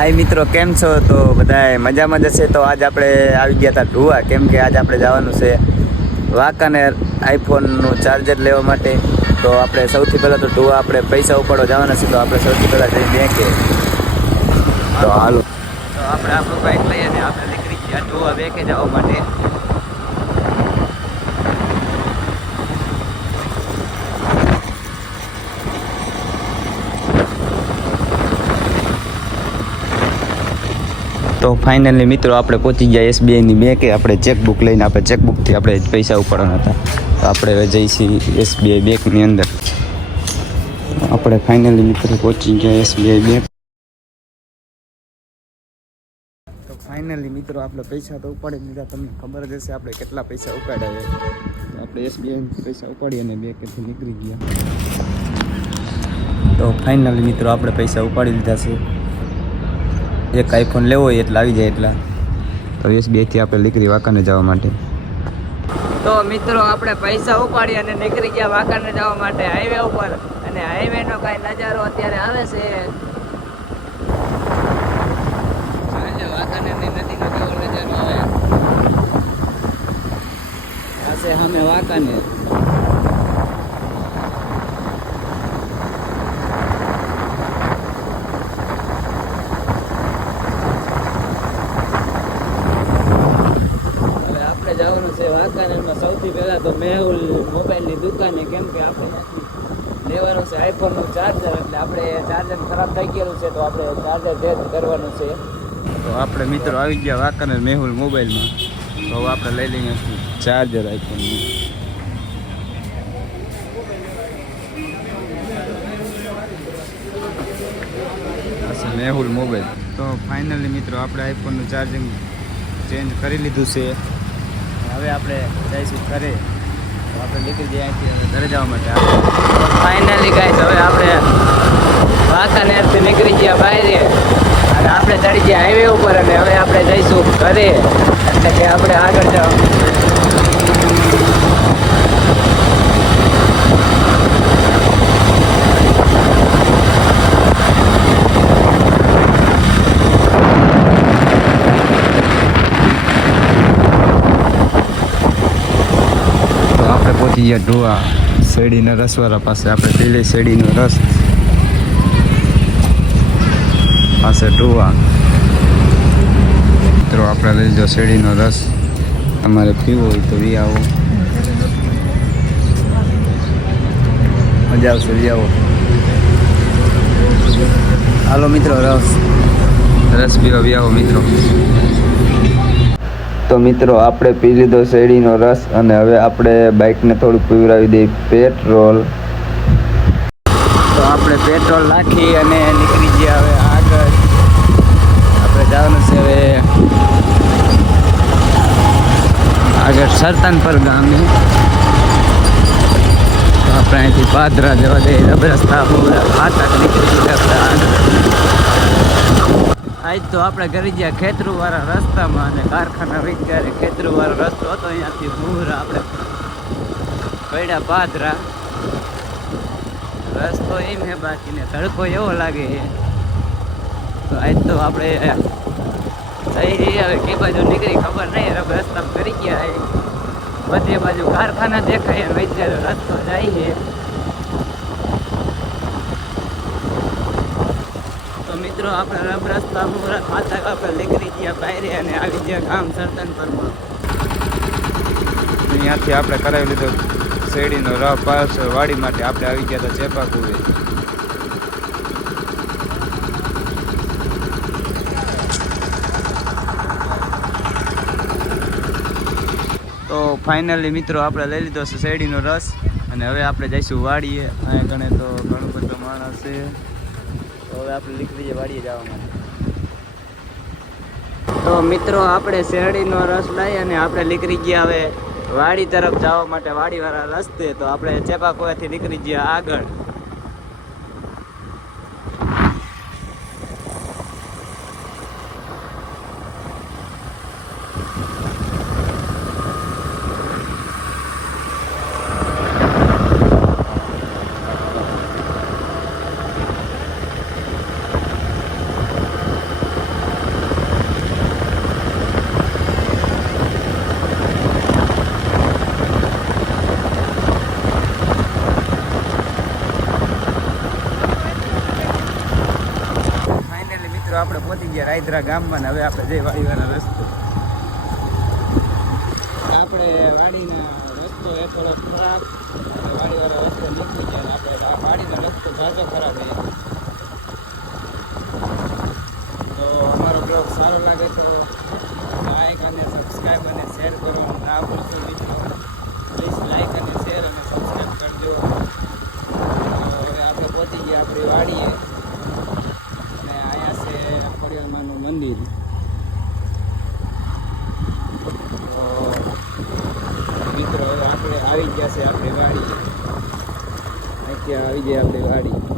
હાય મિત્રો, કેમ છો? તો બધાય મજામાં જશે તો આજ આપણે આવી ગયા હતા ઢુવા કેમ કે આજ આપણે જવાનું છે વાંકાનેર આઈફોનનું ચાર્જર લેવા માટે. તો આપણે સૌથી પહેલાં તો ઢુવા આપણે પૈસા ઉપાડવા જવાના છે. તો આપણે સૌથી પહેલાં જઈ બેંકે. તો હાલો. તો આપણે આપણું બાઇક લઈએ ને આપણે નીકળી ગયા ઢુવા બેંકે જવા માટે. તો ફાઇનલી મિત્રો આપણે પહોંચી ગયા એસબીઆઈની બેંકે આપણે ચેકબુક લઈને આપણે ચેકબુકથી આપણે પૈસા ઉપાડવાના હતા. તો આપણે હવે એસબીઆઈ બેંકની અંદર. આપણે ફાઇનલી મિત્રો પહોંચી ગયા એસબીઆઈ બેંક તો ફાઇનલી મિત્રો આપણે પૈસા તો ઉપાડી લીધા. તમને ખબર જ હશે આપણે કેટલા પૈસા ઉપાડ્યા તો આપણે એસબીઆઈ પૈસા ઉપાડી અને બેંકેથી નીકળી ગયા. તો ફાઇનલી મિત્રો આપણે પૈસા ઉપાડી લીધા છે. એક આઈફોન લેવો હોય એટલે આવી જાય એટલા. તો એસબીઆઈથી આપણે નીકળી વાંકાને જવા માટે. તો મિત્રો આપણે પૈસા ઉપાડી અને નીકળી ગયા વાંકાને જવા માટે હાઈવે ઉપર. અને હાઈવે નો કઈ નજારો અત્યારે આવે છે સામે વાંકાનેર હવે આપણે જવાનું છે વાંકાનેરમાં સૌથી પહેલાં તો મેહુલ મોબાઈલની દુકાને કેમ કે આપણે લેવાનું છે આઈફોનનું ચાર્જર એટલે આપણે ચાર્જર ખરાબ થઈ ગયેલું છે તો આપણે ચાર્જર ચેન્જ કરવાનું છે. તો આપણે મિત્રો આવી ગયા વાંકાને મેહુલ મોબાઈલમાં. તો આપણે લઈ લઈએ ચાર્જર આઈફોનનું. મેહુલ મોબાઈલ. તો ફાઇનલી મિત્રો આપણે આઈફોનનું ચાર્જિંગ ચેન્જ કરી લીધું છે. હવે આપણે જઈશું ઘરે. તો આપણે નીકળી જઈએ અહીંથી ઘરે જવા માટે. ફાઇનલી ગાઈસ હવે આપણે વાંકાનેરથી નીકળી ગયા બહાર અને આપણે ચડી ગયા હાઈવે ઉપર અને હવે આપણે જઈશું ઘરે. એટલે કે આપણે આગળ જાવ તો આપણે પહોંચી ગયા ઢોવા શેરડીના રસવાળા પાસે આપણે પી શેરડીનો રસ. પાસે ઢોવા મિત્રો, આપણે લઈ લો શેરડીનો રસ. તમારે પીવો હોય તો વી આવો. મજા આવશે વી આવો. હાલો મિત્રો, રસ. રસ પીવા વી આવો મિત્રો. તો મિત્રો, આપણે પી લીધો શેરડીનો રસ અને હવે આપણે બાઇકને થોડું પીવડાવી દઈએ પેટ્રોલ. તો આપણે પેટ્રોલ નાખી અને નીકળી ગયા હવે આગળ. આપણે જવાનું છે હવે આગળ સરતાનપર ગામે. આપણે અહીંથી પાદરા જવા દઈએ. રસ્તા ફાટક નીકળી ગયા આજ તો આપણે ઘરે ગયા ખેતરુ વાળા રસ્તામાં અને કારખાના વિચારે ગયા વાળો રસ્તો હતો, અહીંયાથી મૂર આપણે પડ્યા પાદરા. રસ્તો એમ હે બાકી ને તડકો એવો લાગે છે તો આજ તો આપણે સહી હવે કઈ બાજુ નીકળી ખબર નહીં, હવે રસ્તામાં કરી ગયા બધે બાજુ કારખાના દેખાય વૈદ્ય રસ્તો જાય છે તો આપણે રબ રસ્તા ખાતા આપણે નીકળી ગયા બહાર અને આવી ગયા ગામ સરતન પરમાં. અહીંયાથી આપણે કરાવી લીધો શેરડીનો રફ પાસ વાડી માટે આપણે આવી ગયા હતા ચેપાકુએ તો ફાઇનલી મિત્રો આપણે લઈ લીધો છે શેરડીનો રસ અને હવે આપણે જઈશું વાડીએ. અહીંયા ગણે તો ઘણું બધો માણસ છે. તો હવે આપણે નીકળી જઈએ વાડીએ જવા માટે. તો મિત્રો, આપણે શેરડીનો રસ લઈ અને આપણે નીકળી ગયા હવે વાડી તરફ જવા માટે વાડીવાળા રસ્તે. તો આપણે ચેપાકોયાથી નીકળી ગયા આગળ. મિત્રો, આપણે પહોંચી ગયા રાયદરા ગામમાં હવે આપણે જઈ વાડીવાળા રસ્તો. આપણે વાડીના રસ્તો એ થોડો ખરાબ વાડીવાળા રસ્તો નીકળી ગયા આપણે આ વાડીનો રસ્તો ઝાઝો ખરાબ છે. તો અમારો બ્લોગ સારો લાગે તો લાઈક અને સબસ્ક્રાઈબ અને શેર કરવાનું ના ભૂલશો મિત્રો પ્લીઝ લાઈક અને શેર અને સબસ્ક્રાઈબ કરજો તો હવે આપણે પહોંચી ગયા આપણી વાડીએ અને અહીંયા છે ખોડિયાલમાનું મંદિર તો મિત્રો હવે આપણે આવી ગયા છે આપણી વાડી અહીંથી આવી જાય આપણી વાડી